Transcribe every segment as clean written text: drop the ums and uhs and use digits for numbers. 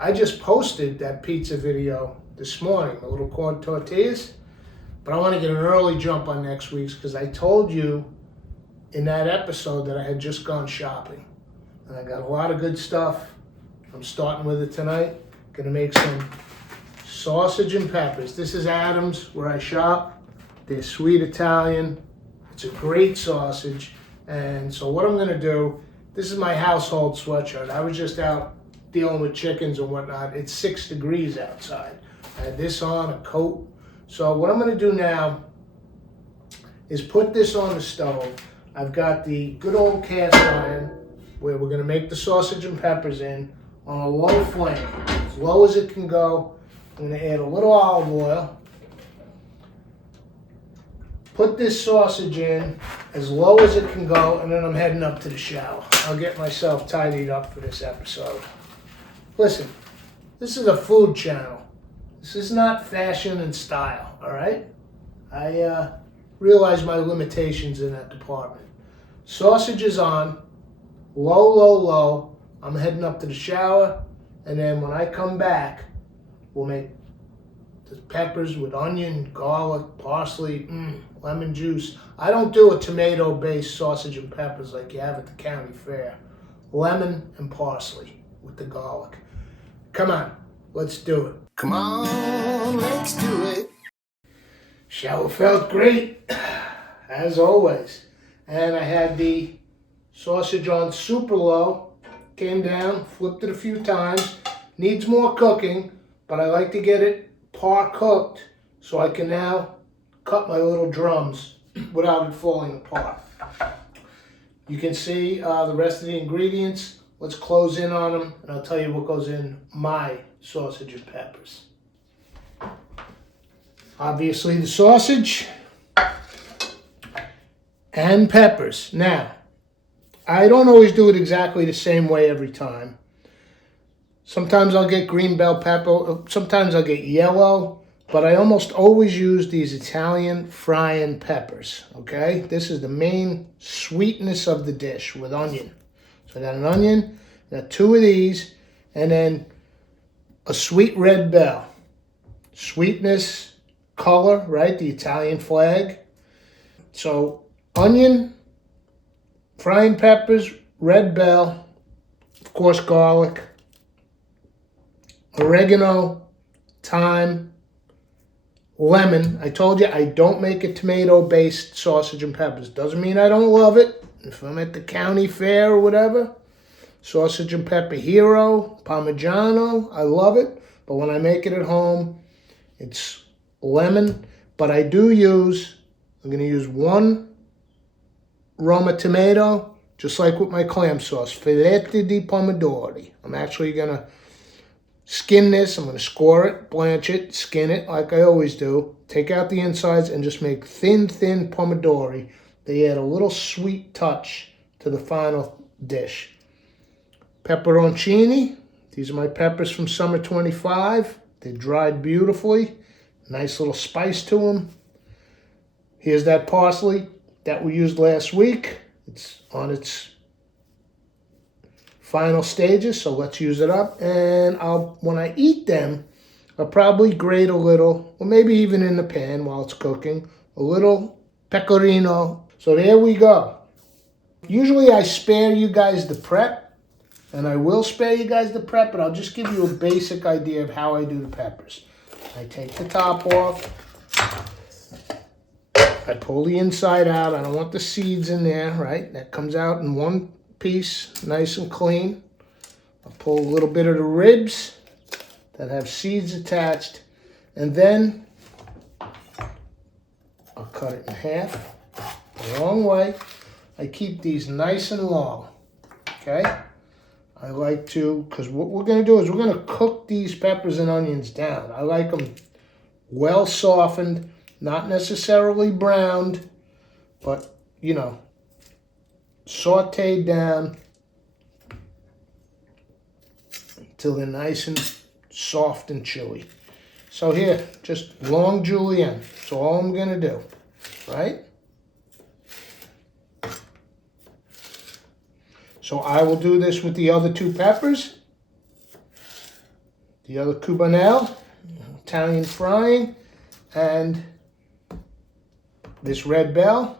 I just posted that pizza video this morning, the little corn tortillas, but I want to get an early jump on next week's because I told you in that episode that I had just gone shopping. And I got a lot of good stuff. I'm starting with it tonight. Gonna make some sausage and peppers. This is Adams, where I shop. They're sweet Italian. It's a great sausage. And so what I'm gonna do, this is my household sweatshirt. I was just out dealing with chickens and whatnot. It's 6 degrees outside. I had this on, a coat. So what I'm gonna do now is put this on the stove. I've got the good old cast iron where we're gonna make the sausage and peppers in on a low flame, as low as it can go. I'm gonna add a little olive oil. Put this sausage in as low as it can go, and then I'm heading up to the shower. I'll get myself tidied up for this episode. Listen, this is a food channel. This is not fashion and style, all right? I realize my limitations in that department. Sausage is on, low, low, low. I'm heading up to the shower, and then when I come back, we'll make the peppers with onion, garlic, parsley, lemon juice. I don't do a tomato-based sausage and peppers like you have at the county fair. Lemon and parsley with the garlic. Come on, let's do it. Come on, let's do it. Shower felt great, as always. And I had the sausage on super low, came down, flipped it a few times. Needs more cooking, but I like to get it par cooked so I can now cut my little drums without it falling apart. You can see the rest of the ingredients. Let's close in on them, and I'll tell you what goes in my sausage and peppers. Obviously the sausage and peppers. Now, I don't always do it exactly the same way every time. Sometimes I'll get green bell pepper, sometimes I'll get yellow, but I almost always use these Italian frying peppers, okay? This is the main sweetness of the dish with onion. So I got an onion, got 2 of these, and then a sweet red bell. Sweetness, color, right? The Italian flag. So onion, frying peppers, red bell, of course garlic, oregano, thyme, lemon. I told you I don't make a tomato-based sausage and peppers. Doesn't mean I don't love it. If I'm at the county fair or whatever, sausage and pepper hero, Parmigiano, I love it. But when I make it at home, it's lemon. But I do use, I'm going to use 1 Roma tomato, just like with my clam sauce, filete di pomodori. I'm actually going to skin this. I'm going to score it, blanch it, skin it like I always do. Take out the insides and just make thin pomodori. They add a little sweet touch to the final dish. Pepperoncini. These are my peppers from summer 25. They're dried beautifully. Nice little spice to them. Here's that parsley that we used last week. It's on its final stages, so let's use it up. And when I eat them, I'll probably grate a little, or maybe even in the pan while it's cooking, a little pecorino. So there we go. Usually I spare you guys the prep, and I will spare you guys the prep, but I'll just give you a basic idea of how I do the peppers. I take the top off. I pull the inside out. I don't want the seeds in there, right? That comes out in one piece, nice and clean. I'll pull a little bit of the ribs that have seeds attached, and then I'll cut it in half the long way. I keep these nice and long, okay? I like to, because what we're going to do is we're going to cook these peppers and onions down. I like them well softened, not necessarily browned, but, you know, sauteed down until they're nice and soft and chewy. So here, just long julienne. That's all I'm going to do, right? So I will do this with the other 2 peppers. the other Cubanelle, Italian frying, and this red bell.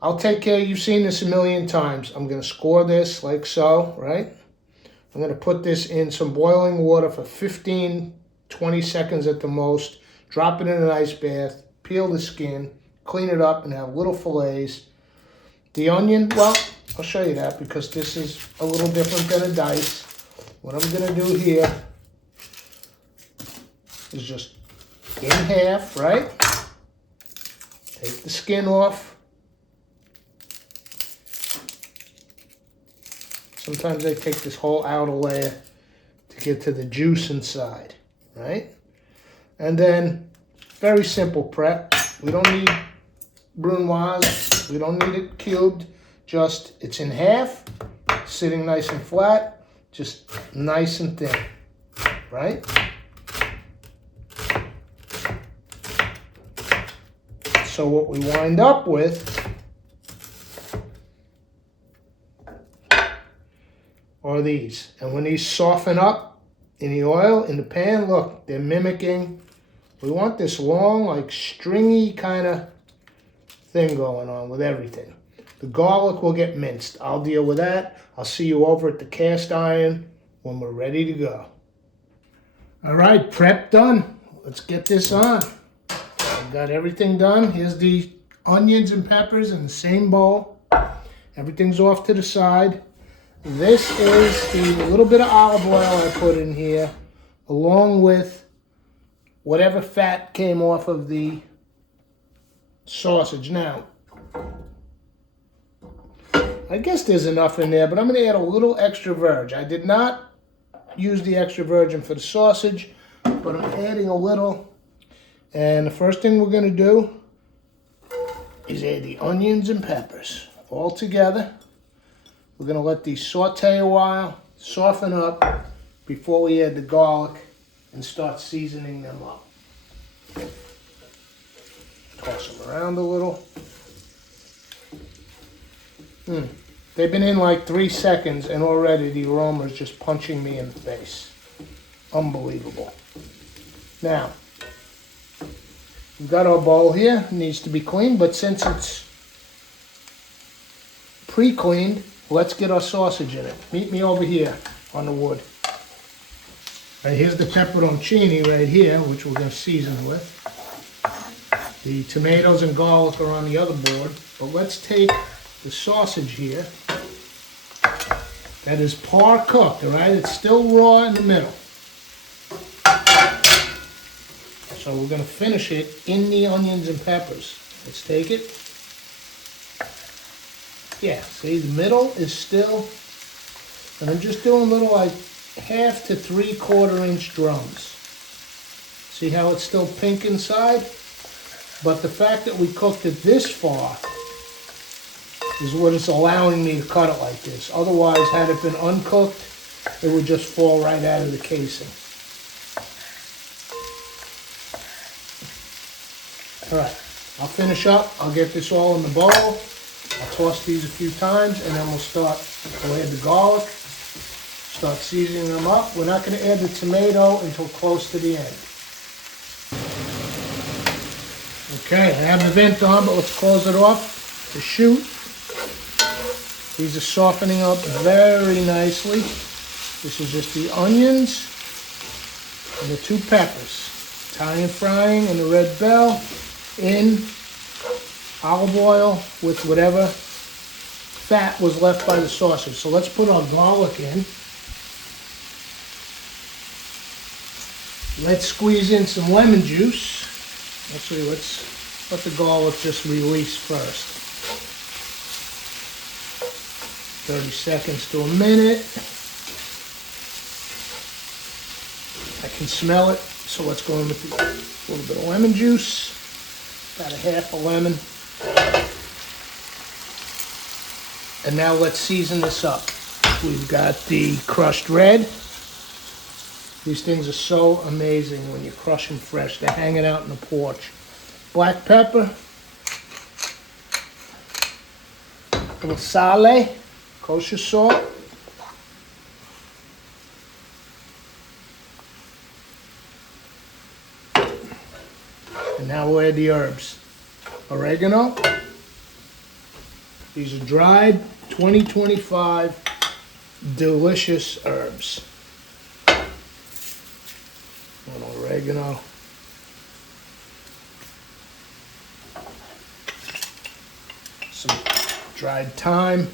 I'll take care, you've seen this a million times. I'm gonna score this like so, right? I'm gonna put this in some boiling water for 15, 20 seconds at the most, drop it in an ice bath, peel the skin, clean it up, and have little fillets. The onion, well, I'll show you that because this is a little different than a dice. What I'm gonna do here is just in half, right? Take the skin off. Sometimes I take this whole outer layer to get to the juice inside, right? And then, very simple prep. We don't need brunoise. We don't need it cubed. Just, it's in half, sitting nice and flat, just nice and thin, right? So what we wind up with are these. And when these soften up in the oil, in the pan, look, they're mimicking. We want this long, like stringy kind of thing going on with everything. The garlic will get minced. I'll deal with that. I'll see you over at the cast iron when we're ready to go. All right, prep done. Let's get this on. I've got everything done. Here's the onions and peppers in the same bowl. Everything's off to the side. This is the little bit of olive oil I put in here, along with whatever fat came off of the sausage. Now, I guess there's enough in there, but I'm going to add a little extra virgin. I did not use the extra virgin for the sausage, but I'm adding a little. And the first thing we're going to do is add the onions and peppers all together. We're going to let these saute a while, soften up before we add the garlic and start seasoning them up. Toss them around a little. They've been in like 3 seconds and already the aroma is just punching me in the face. Unbelievable. Now, we've got our bowl here. It needs to be cleaned, but since it's pre-cleaned, let's get our sausage in it. Meet me over here on the wood. Right, here's the pepperoncini right here, which we're going to season with. The tomatoes and garlic are on the other board, but let's take the sausage here that is par cooked, all right? It's still raw in the middle. So we're going to finish it in the onions and peppers. Let's take it. Yeah, see, the middle is still, and I'm just doing little like 1/2 to 3/4 inch drums. See how it's still pink inside? But the fact that we cooked it this far is what is allowing me to cut it like this. Otherwise, had it been uncooked, it would just fall right out of the casing. All right, I'll finish up. I'll get this all in the bowl. I'll toss these a few times, and then we'll add the garlic, start seasoning them up. We're not going to add the tomato until close to the end. Okay, I have the vent on, but let's close it off to shoot. These are softening up very nicely. This is just the onions and the 2 peppers. Italian frying and the red bell in olive oil with whatever fat was left by the sausage. So let's put our garlic in. Let's squeeze in some lemon juice. Actually, let's let the garlic just release first. 30 seconds to a minute. I can smell it, so let's go in with a little bit of lemon juice. About 1/2 a lemon. And now let's season this up. We've got the crushed red. These things are so amazing when you crush them fresh. They're hanging out in the porch. Black pepper. A little sale, kosher salt. And now we'll add the herbs. Oregano. These are dried 2025 delicious herbs. And oregano. Some dried thyme.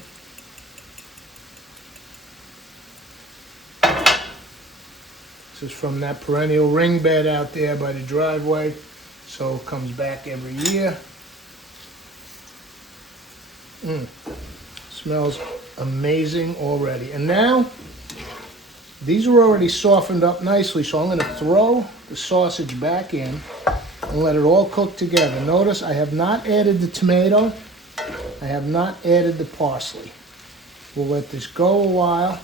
This is from that perennial ring bed out there by the driveway, so it comes back every year. Smells amazing already. And now, these are already softened up nicely, so I'm going to throw the sausage back in and let it all cook together. Notice I have not added the tomato. I have not added the parsley. We'll let this go a while,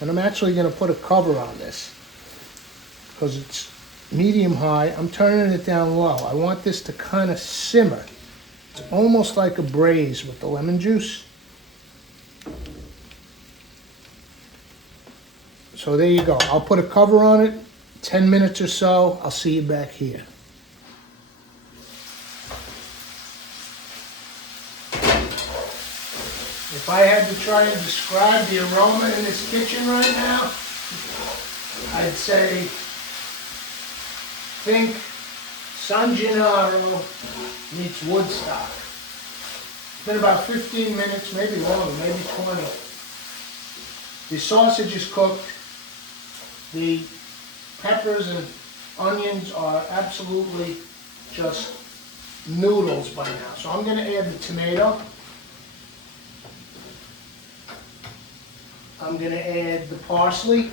and I'm actually going to put a cover on this because it's medium high. I'm turning it down low. I want this to kind of simmer. It's almost like a braise with the lemon juice. So there you go. I'll put a cover on it, 10 minutes or so. I'll see you back here. If I had to try and describe the aroma in this kitchen right now, I'd say, think San Gennaro meets Woodstock. It's been about 15 minutes, maybe longer, maybe 20. The sausage is cooked. The peppers and onions are absolutely just noodles by now. So I'm going to add the tomato. I'm going to add the parsley.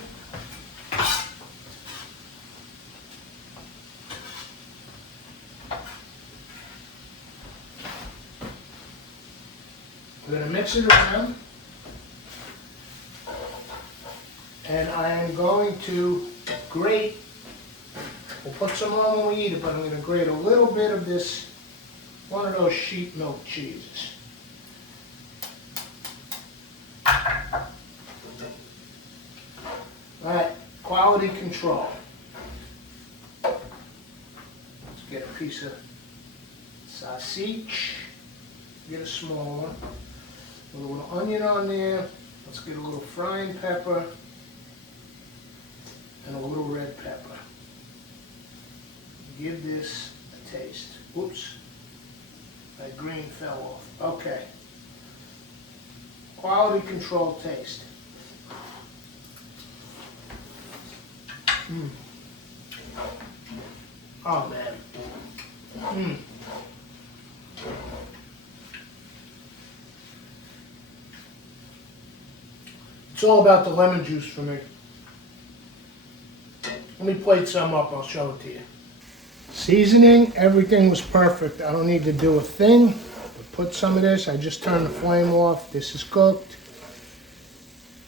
We're going to mix it around. And I am going to grate, we'll put some on when we eat it, but I'm going to grate a little bit of this, one of those sheep milk cheeses. All right, quality control. Let's get a piece of sausage. Get a small one. Put a little onion on there. Let's get a little frying pepper and a little red pepper. Give this a taste. Oops, that green fell off. Okay. Quality control taste. Oh man. It's all about the lemon juice for me. Let me plate some up, I'll show it to you. Seasoning, everything was perfect. I don't need to do a thing. Put some of this, I just turned the flame off. This is cooked.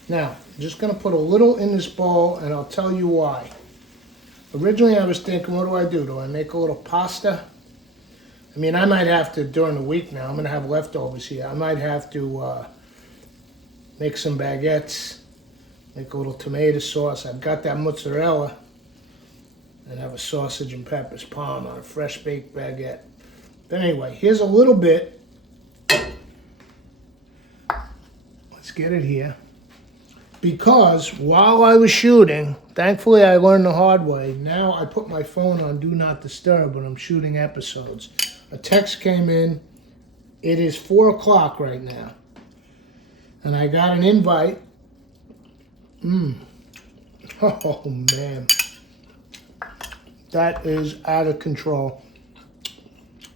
Now, I'm just gonna put a little in this bowl and I'll tell you why. Originally I was thinking, what do? Do I make a little pasta? I mean, I might have to, during the week now, I'm gonna have leftovers here. I might have to make some baguettes, make a little tomato sauce. I've got that mozzarella, and have a sausage and peppers parm on a fresh baked baguette. But anyway, here's a little bit. Let's get it here. Because while I was shooting, thankfully I learned the hard way. Now I put my phone on Do Not Disturb when I'm shooting episodes. A text came in. It is 4 o'clock right now. And I got an invite. Oh man. That is out of control.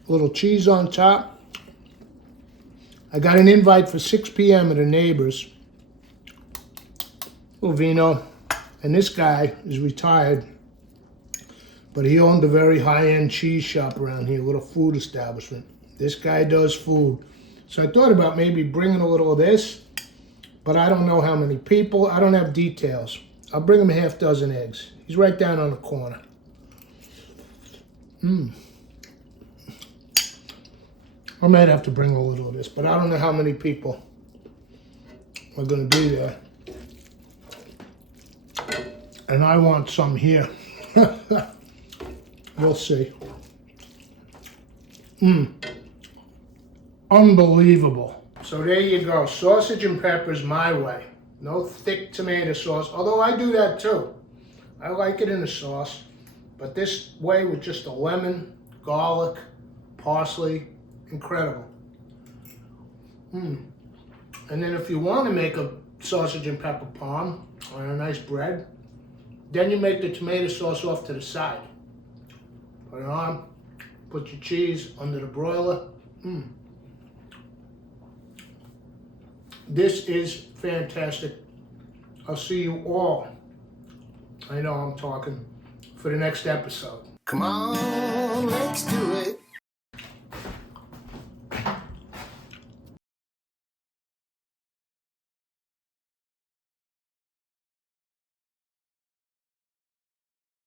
A little cheese on top. I got an invite for 6 p.m. at a neighbor's. Little vino. And this guy is retired. But he owned a very high-end cheese shop around here, a little food establishment. This guy does food. So I thought about maybe bringing a little of this. But I don't know how many people. I don't have details. I'll bring him a half dozen eggs. He's right down on the corner. I might have to bring a little of this, but I don't know how many people are going to be there. And I want some here. We'll see. Unbelievable. So there you go, sausage and peppers my way. No thick tomato sauce, although I do that too. I like it in the sauce, but this way with just a lemon, garlic, parsley, incredible. And then if you want to make a sausage and pepper parm on a nice bread, then you make the tomato sauce off to the side. Put it on, put your cheese under the broiler. This is fantastic. I'll see you all, I know I'm talking, for the next episode. Come on, let's do it.